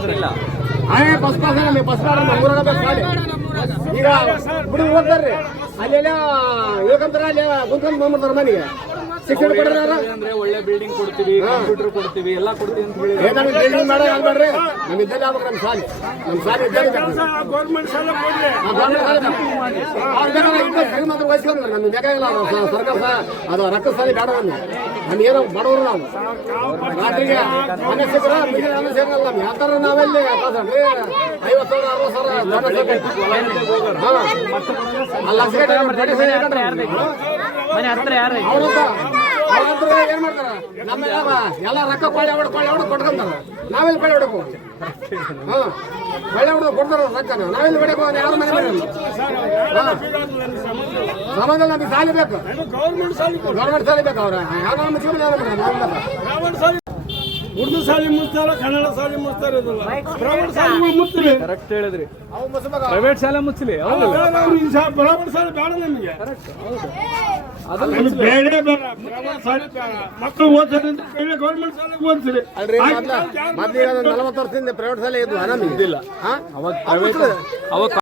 Bus pass ನಮಗೆ bus ಊರಾಗ ಬೇಕು ಶಾಲೆ ಈಗ ಹುಡುಗ ಹೋಗ್ತಾರ್ರಿ ಅಲ್ಲೆಲ್ಲ ಹೇಳ್ಕಂತಾರ ಅಲ್ಲಿ ಕುಂತ್ಕೊಂಡು ಬಂದ್ಬಿಡ್ತಾರ ಮನೆಗೆ ಶಿಕ್ಷಣ ಕೊಡ್ರಿ ಅಂದ್ರೆ ಒಳ್ಳೆ ಬಿಲ್ಡಿಂಗ್ ಕೊಡ್ತೀವಿ, ಕಂಪ್ಯೂಟರ್ ಕೊಡ್ತೀವಿ, ಎಲ್ಲ ಕೊಡ್ತೀವಿ ಅಂತ ಹೇಳಿ ಬಿಲ್ಡಿಂಗ್ ಮಾಡ ಅನ್ಬೇಡ್ರಿ. ನಮ್ ಇದ್ದಲ್ಲಿ ಆಗ್ಬೇಕು ನಮ್ಮ ಶಾಲೆ ಇದ್ದಲ್ಲಿ ಗೌರ್ಮೆಂಟ್ ಶಾಲೆ ಶ್ರೀಮಂತರ ವಹಿಸ್ಕೊಂಡ್ರೆ ನಮ್ಗೆ ಬೇಕಾಗಿಲ್ಲ ಸರ್ಕಾರ ಅದು ರೊಕ್ಕ ಸಾಲಿ ಬೇಡ ನಮ್ಗೆ ಏನೋ ಬಡವರು ನಾವು ರಾತ್ರಿಗೆ ಮನೆ ಸಿಕ್ಕರ ಮನೆ ಸಿಗಲ್ಲ ನಮ್ಗೆ ಯಾವ ಥರ ನಾವೆಲ್ಲಿ 50,000 60,000 ಏನ್ ಮಾಡ್ತಾರ ನಮ್ಮ ಎಲ್ಲ ರೊಕ್ಕ ಕೊಳ್ಳೆ ಹೊಡೆದು ಕೊಟ್ಕೊಂತಾರ. ನಾವೆಲ್ಲಿ ಕೊಳ್ಳೆ ಹೊಡಬೇಕು? ಕೊಳ್ಳೆ ಹೊಡೆದು ಕೊಡ್ತಾರ ರೊಕ್ಕನ ನಾವೆಲ್ಲಿ ಹೊಡಬೇಕು? ಯಾರ ಮನೆ ಸಮಾಜ ನಮಗೆ ಸಾಲಿ ಬೇಕು, ಗೌರ್ಮೆಂಟ್ ಸಾಲಿ ಬೇಕು. ಅವ್ರ ಯಾವ ನಮ್ಮ ಜೀವನ ಉರ್ದು ಶಾಲೆ ಮುಚ್ತಾರ, ಕನ್ನಡ ಶಾಲೆ ಮುಚ್ತಾರೆ, ಪ್ರೈವೇಟ್ ಶಾಲೆ ಮುಚ್ತಾರೆ. ಕರೆಕ್ಟ್ ಹೇಳಿದ್ರಿ. ಪ್ರೈವೇಟ್ ಶಾಲೆ ಮುಚ್ಚಲಿ, ಪ್ರೈವೇಟ್ ಶಾಲೆ ಬೇಡ ನಮಗೆ, ಬೇಡ ಬೇಡ. ಮಕ್ಕಳು ಓದ್ತಾರೆ ಗೌರ್ಮೆಂಟ್ ಶಾಲೆಗೆ ಓದಿಸ್ರಿ. ಮೊದ್ಲೀಗ 40 ವರ್ಷದಿಂದ ಪ್ರೈವೇಟ್ ಶಾಲೆ ಇದ್ವು, ನಮಗೆ ಇದ್ದಿಲ್ಲ. ಅವಾಗ